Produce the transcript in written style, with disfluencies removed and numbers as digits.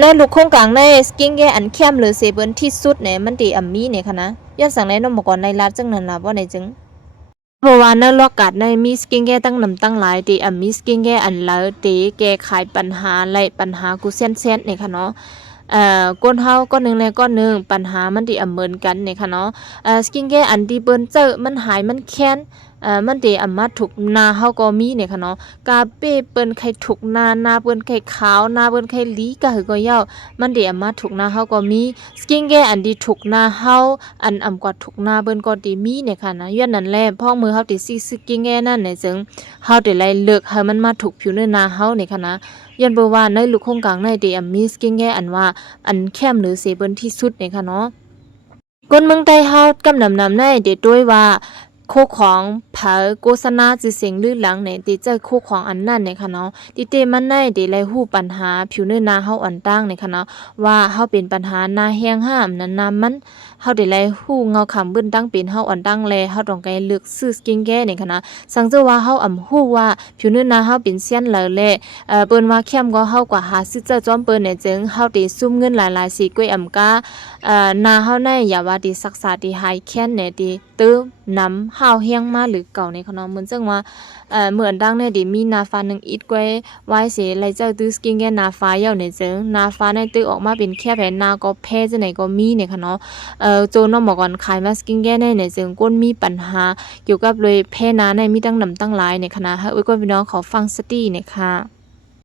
ในลูกโครงกลางในสกินแกอันเข้มหรือเซเบิลที่สุดเนี่ยมันตีอัมมี่เนี่ยค่ะนะย้อนสั่งในนมก่อนในรัดจังนั้นล่ะว่าในจึงเพราะว่าในโลกาดในมีสกินแกตั้งนำตั้งหลายตีอัมมีสกินแกอันแล้วตีแก้ไขปัญหาและปัญหากูเส้นเนี่ยค่ะเนาะก้นเฮาก้อนหนึ่งในก้อนหนึ่งปัญหามันที่เหมือนกันเนี่ยค่ะเนาะสกินแกอันที่เปิ้นเจอมันหายมันแค้นมันที่มาถูกนาเฮาก็มีเนี่ยค่ะเนาะกาเป้เปิ้นไข่ถูกนาเปิ้นไข่ขาวนาเปิ้นไข่ลีก็คือก็ยาวมันที่มาถูกนาเฮาก็มีสกินแกอันที่ถูกนาเฮาอันกว่าถูกนาเปิ้นก็ที่มีเนี่ยค่ะนะย้อนนั่นแหละพ้องมือเฮาที่ซีสกินแกนั่นเนี่ยจึงเฮาได้ไล่เลิกให้มันมาถูกผิวเนื้อนาเฮาเนี่ยค่ะนะย้อนบ่ว่าในลูกโครงกลางในที่มีสกินแกอันว่าอันเข้มหรือเซเบิลที่สุดเนี่ยค่ะเนาะคนเมืองไทยเฮากำนำในเดด้วยว่าโคของเผาโฆษณาจือเสียงลือหลังเนี่ยติเจอโคของอันนั้นเนี่ยค่ะเนาะติเตมันในเดไลฮู้ปัญหาผิวเนื้อนาเฮาอ่อนตั้งเนี่ยค่ะเนาะว่าเฮาเป็นปัญหาหน้าแห้งห้ามนั้นน้ำมันเฮาได้ไลฮู้เงาขำบึ้นตั้งเป็นเฮาอ่อนตั้งแลเฮาต้องการเลือกซื้อสกินแคร์เนี่ยค่ะนะสังเจอว่าเฮาฮู้ว่าผิวเนื้อนาเฮาเป็นเสี้ยนแล้วแลเปิ้นว่าเข้มก็เฮากว่าหาซื้อเจ้าจอมเปิ้นเนี่ยจึงเฮาได้ซุ่มเงินหลายๆสิก้วยกานาเฮาในอย่าว่าดีศักษาดีหายแค้นเนี่ยดีตื้อนำห้าวเฮียงมาหรือเก่าในขนมเหมือนจังว่าเหมือนดังเนี่ยดีมีนาฟ้านึงอีกก้วยไว้เสียไรเจ้าตื้อสกินแกนาฟ้าเยาเนี่ยจึงนาฟ้าในตื้อออกมาเป็นแค่แผ่นนาก็แพ้จังไหนก็มีเนี่ยค่ะเนาะโจนบอกก่อนขายมาสกินแกเนี่ยจึงก้นมีปัญหาเกี่ยวกับเลยแพ้นาในมีตั้งนำตั้งหลายเนี่ยค่ะนะให้ไว้ก้นพี่น้องขอฟังสตี้เนี่ยค่ะ